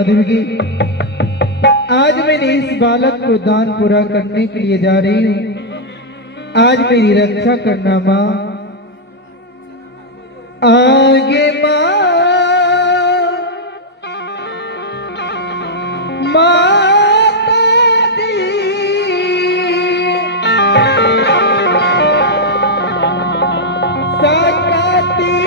माधुरी की, आज मैंने इस बालक को दान पूरा करने के लिए जा रही हूँ। आज मेरी रक्षा करना माँ। आगे माँ, माता दी सकती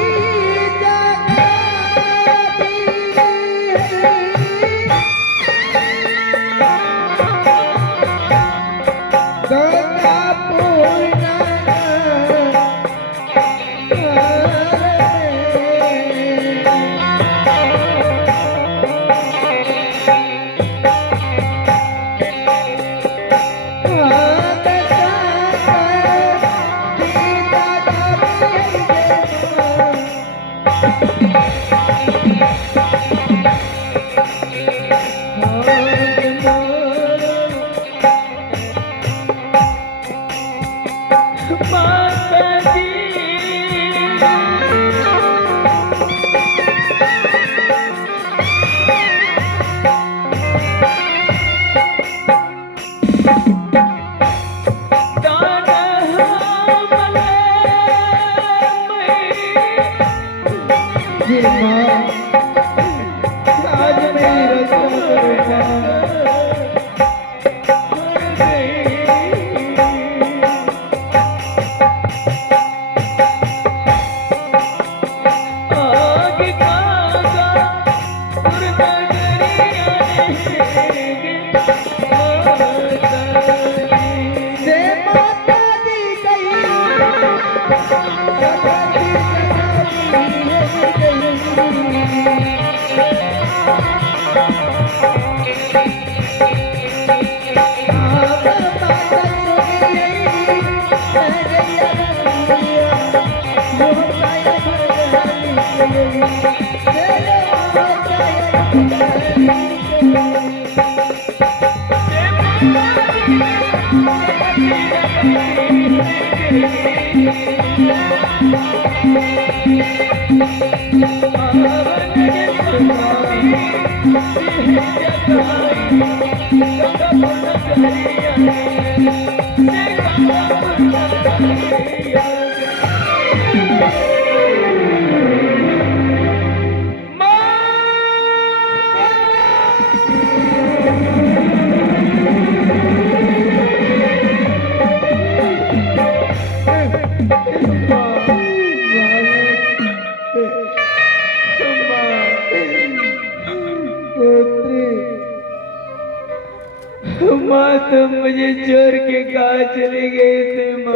माँ, तुम मुझे छोड़ के कहाँ चले गए थे माँ?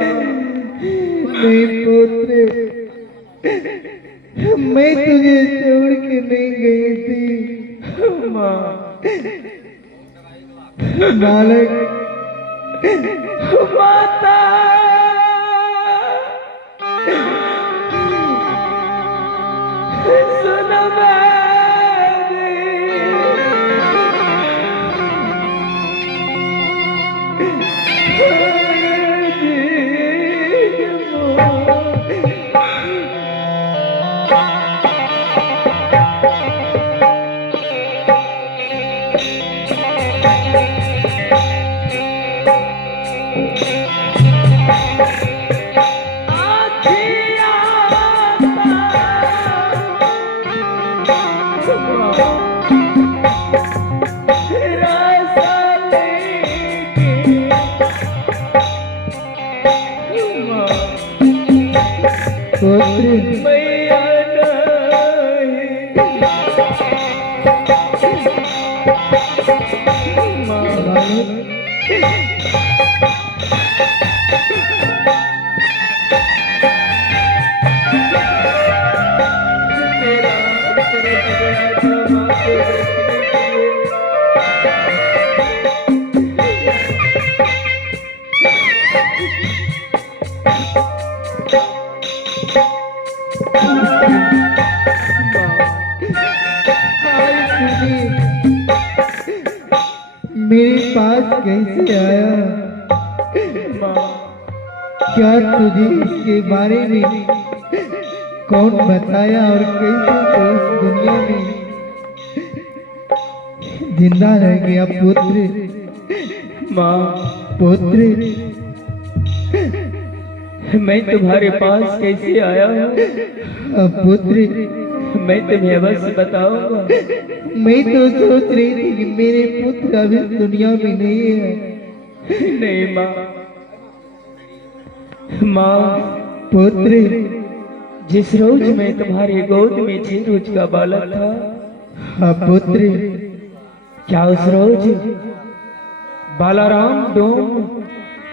नहीं पुत्र, मैं तुझे छोड़ के नहीं गई थी माँ। बालक, माता, सुनो मेरे पास कैसे आया? क्या तुझे इसके बारे में कौन बताया और कैसे तो इस दुनिया में जिंदा रह गया पुत्र। माँ, पुत्र, मैं तुम्हारे पास कैसे आया हूँ अब पुत्र, मैं तुम्हें अवश्य बताऊंगा। मैं तो सोच रही थी कि मेरे पुत्र अभी दुनिया में नहीं है। नहीं माँ, माँ, पुत्र, जिस रोज मैं तुम्हारे गोद में 6 रोज का बालक था, हाँ पुत्र, क्या उस रोज बालाराम डोम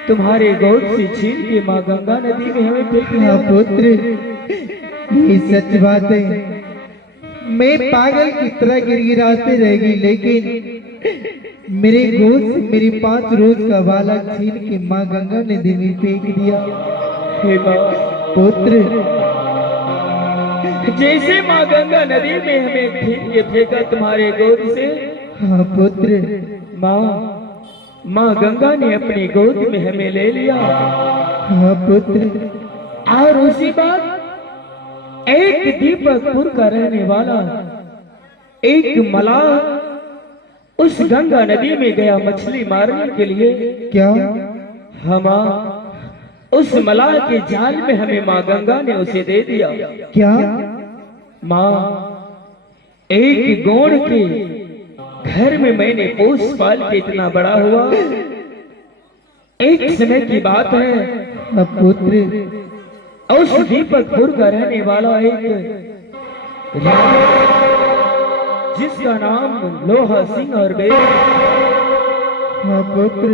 तुम्हारे गोद से छीन के माँ गंगा नदी में हमें फेंक हाँ दिया? पुत्र, ये सच बात है। मैं पागल की तरह गिड़गिड़ाते रह गई, लेकिन मेरे गोद से मेरी 5 रोज का बालक छीन के माँ गंगा नदी में फेंक दिया। हे माँ, पुत्र, जैसे माँ गंगा नदी में हमें छीन के फेंका तुम्हारे गोद से, हाँ पुत्र, माँ गंगा ने अपनी गोद में हमें ले लिया। हाँ पुत्र, और उसी बात एक दीपकपुर का रहने वाला एक मलाह उस गंगा नदी में गया मछली मारने के लिए। क्या? हम उस मलाह के जाल में हमें माँ गंगा ने उसे दे दिया। क्या? माँ, एक गोड़ के घर में मैंने पोस पाल के इतना बड़ा हुआ। एक समय की बात है, अब पुत्र, उस दीपकपुर का रहने वाला एक जिसका नाम लोहा सिंह और बेग, हाँ पुत्र,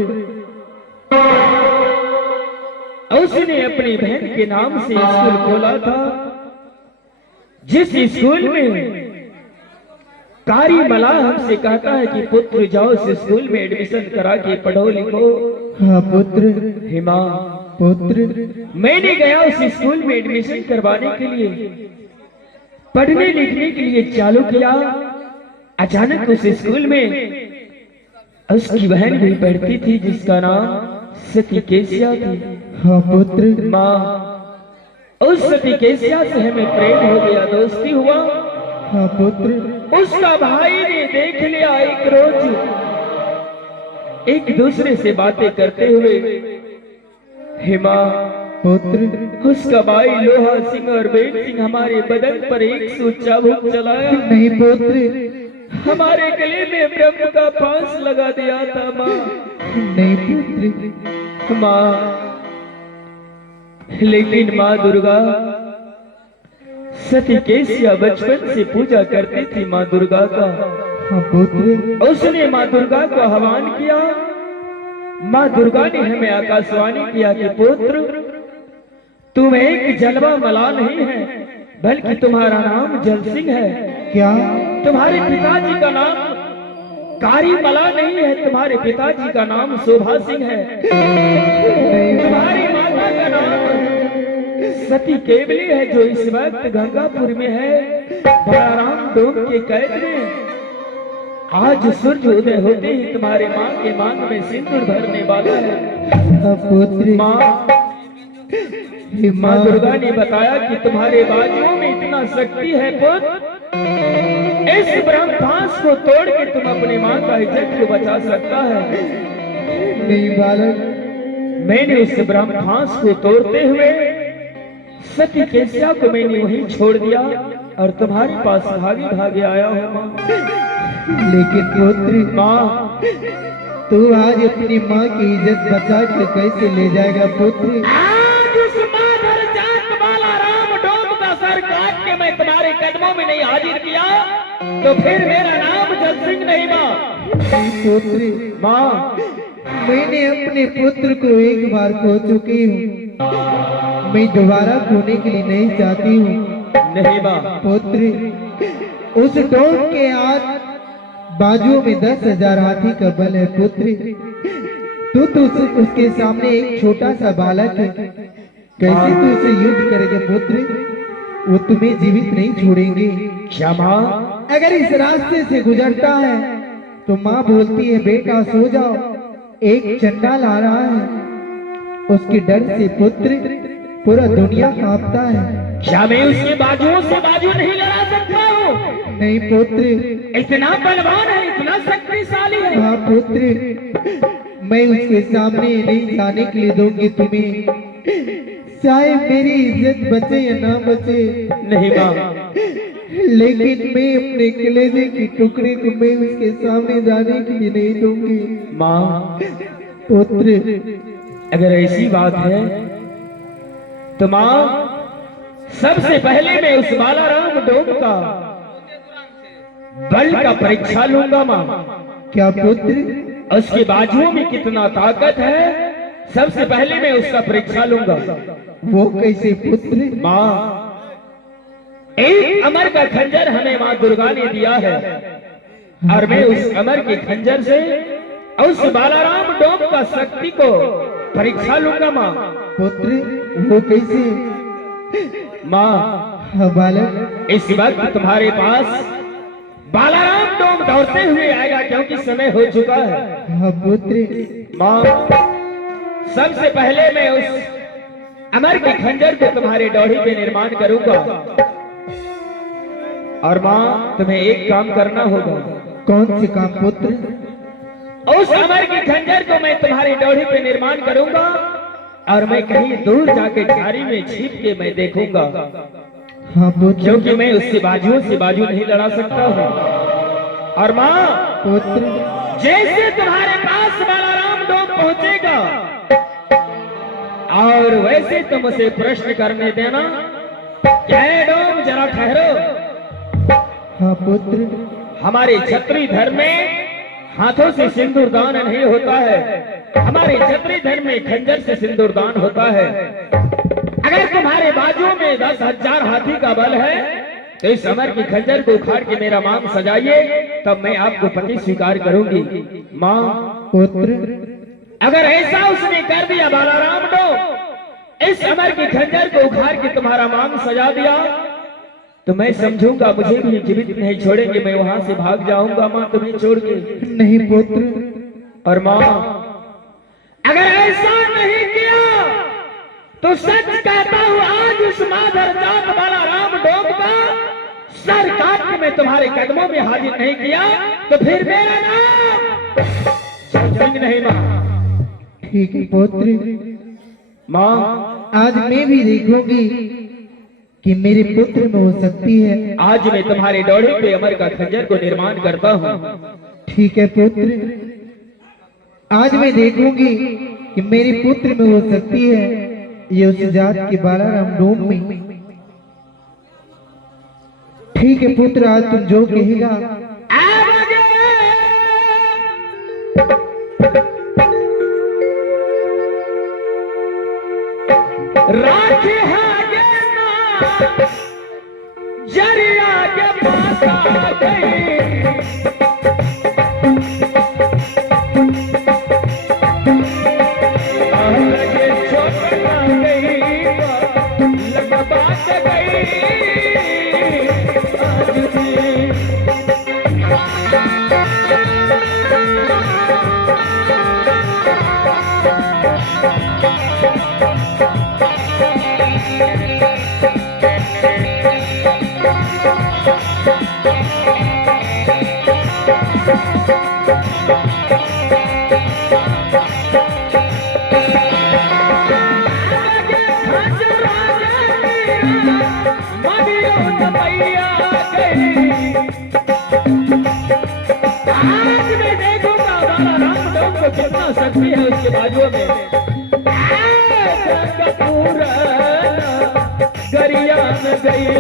उसने अपनी बहन के नाम से स्कूल खोला था। जिस स्कूल में कारी मलाह हमसे कहता है कि पुत्र जाओ इस स्कूल में एडमिशन करा के पढ़ो लिखो। हाँ पुत्र, हिमा, पुत्र, मैंने गया उस स्कूल में एडमिशन करवाने के लिए, पढ़ने लिखने के लिए चालू किया। अचानक उस स्कूल में उसकी बहन भी पढ़ती थी जिसका नाम सती केसिया थी। हाँ पुत्र, माँ, उस सती केसिया से हमें प्रेम हो गया, दोस्ती हुआ। हाँ पुत्र, उसका भाई ने देख लिया एक रोज एक दूसरे से बातें करते हुए। हिमा, पुत्र, उसका भाई लोहा सिंह और बेग सिंह हमारे बदन पर एक सूचा भूख चलाया। नहीं पुत्र, हमारे गले में ब्रह्म का फांस लगा दिया था। माँ, नहीं पुत्र, माँ, लेकिन माँ दुर्गा, सती केसिया बचपन से पूजा करती थी माँ दुर्गा का। हाँ पुत्र, उसने माँ दुर्गा को आह्वान किया। माँ दुर्गा ने हमें आकाशवाणी किया कि पुत्र, तुम एक जलवा मला नहीं है, बल्कि तुम्हारा नाम जल सिंह है। क्या? तुम्हारे पिताजी का नाम कारी मला नहीं है, तुम्हारे पिताजी का नाम शोभा सिंह है। तुम्हारी माता का नाम सती केवली है, जो इस वक्त गंगापुर में है, बालाराम डोम के कैद में। आज सूर्य उदय होते ही तुम्हारे माँ के मांग में सिंदूर भरने वाला है। हाँ पुत्र, माँ, हे माँ माँ, दुर्गा ने बताया कि तुम्हारे बाजुओं में इतना शक्ति है पुत्र, इस ब्रह्मास्त्र को तोड़ के तुम अपने माँ का इज्जत को बचा सकता है। नहीं बालक, मैंने उस ब्रह्मास्त्र को तोड़ते हुए सती केसिया को मैंने वहीं छोड़ दिया और तुम्हारे पास भागे भागे आया हूँ। माँ, लेकिन पुत्र, माँ, तू आज अपनी माँ की इज्जत बचा के कैसे ले जाएगा पुत्र? आज उस माधर जात वाला राम डोम का सर काट के मैं तुम्हारे कदमों में नहीं हाजिर किया तो फिर मेरा नाम जल सिंह नहीं। माँ, नहीं पुत्र, माँ, मैंने अपने पुत्र को एक बार खो चुकी हूँ, मैं दोबारा खोने के लिए नहीं चाहती हूँ। नहीं माँ, पुत्र, उस डोम के हाथ बाजुओं में 10,000 हाथी का बल है पुत्र। तू उसके सामने एक छोटा सा बालक है, कैसे तू उसे युद्ध करेगा पुत्र? वो तुम्हें जीवित नहीं छोड़ेंगे। क्या माँ? अगर इस रास्ते से गुजरता है तो माँ बोलती है बेटा सो जाओ, एक चंडाल आ रहा है। उसके डर से पुत्र पूरा दुनिया कांपता है। क्या मैं उसके बाजुओं से बाजू नहीं लड़ा सकता हूँ? नहीं पुत्र, इतना बलवान है, इतना शक्तिशाली है। हाँ पुत्र, मैं उसके सामने नहीं जाने के लिए दूंगी तुम्हें, चाहे मेरी इज्जत बचे या ना बचे। नहीं माँ, लेकिन मैं अपने कलेजे की टुकड़े को मैं उसके सामने जाने के लिए नहीं दूंगी। माँ पुत्र, अगर ऐसी बात है तो माँ सबसे पहले मैं उस बालाराम डोम का बल का परीक्षा लूंगा माँ। क्या पुत्र? उसके बाजुओं में कितना ताकत है, सबसे पहले मैं उसका परीक्षा लूंगा। वो कैसे पुत्र? माँ, एक अमर का खंजर हमें माँ दुर्गा ने दिया है और मैं उस अमर के खंजर से उस बालाराम डोम का शक्ति को परीक्षा लूंगा माँ। पुत्र, वो कैसे? माँ, हाँ बालक, इस वक्त तुम्हारे पास बालाराम डोम दौड़ते हुए आएगा क्योंकि समय हो चुका है। हाँ पुत्र। माँ, सबसे पहले मैं उस अमर के खंजर को तुम्हारे डोरी पे निर्माण करूंगा और माँ तुम्हें एक काम करना होगा। कौन से काम पुत्र? उस अमर के खंजर को मैं तुम्हारी डोरी पे निर्माण करूंगा और मैं कहीं दूर जाके झाड़ी में छिप के मैं देखूंगा, हाँ पुत्र। क्योंकि मैं उससे बाजू नहीं लड़ा सकता हूँ। और माँ, पुत्र, जैसे तुम्हारे पास बालाराम डोम पहुंचेगा और वैसे तुम उसे प्रश्न करने देना, क्या है डोम, जरा ठहरो। हाँ पुत्र। हमारे क्षत्रिय धर्म में हाथों से सिंदूर दान नहीं होता है, हमारे क्षत्रिय धर्म में खंजर से सिंदूर दान होता है। अगर तुम्हारे बाजुओं में 10,000 हाथी का बल है तो इस अमर की खंजर को उखाड़ के मेरा मांग सजाइए, तब मैं आपको पति स्वीकार करूंगी। माँ, पुत्र, अगर ऐसा उसने कर दिया बालाराम डोम, इस अमर की खंजर को उखाड़ के तुम्हारा मांग सजा दिया, तो मैं समझूंगा मुझे भी जीवित नहीं छोड़ेंगे, मैं वहां से भाग जाऊंगा माँ तुम्हें छोड़ के। नहीं पुत्र। और माँ, अगर ऐसा नहीं किया तो सच कहता हूँ आज उस माधर जात बालाराम डोम का सर काट के मैं तुम्हारे कदमों में हाजिर नहीं किया तो फिर मेरा नाम सिंह नहीं माँ। ठीक है पुत्र। माँ, आज मैं भी देखूंगी कि मेरे पुत्र में हो सकती है। आज मैं तुम्हारे डोरी पे अमर का खंजर को निर्माण करता हूँ। ठीक है पुत्र, आज मैं देखूंगी कि मेरे पुत्र में हो सकती है ये उस जात के बालाराम डोम में। ठीक है पुत्र, आज तुम जो कहेगा। राखे हागे ना जरिया के माता गई, लगे चोट ना गई, लगा बात गई आज भी। आज मैं देखूंगा बालाराम डोम को कितना शक्ति है उसके बाजुओं में। गरिया न गई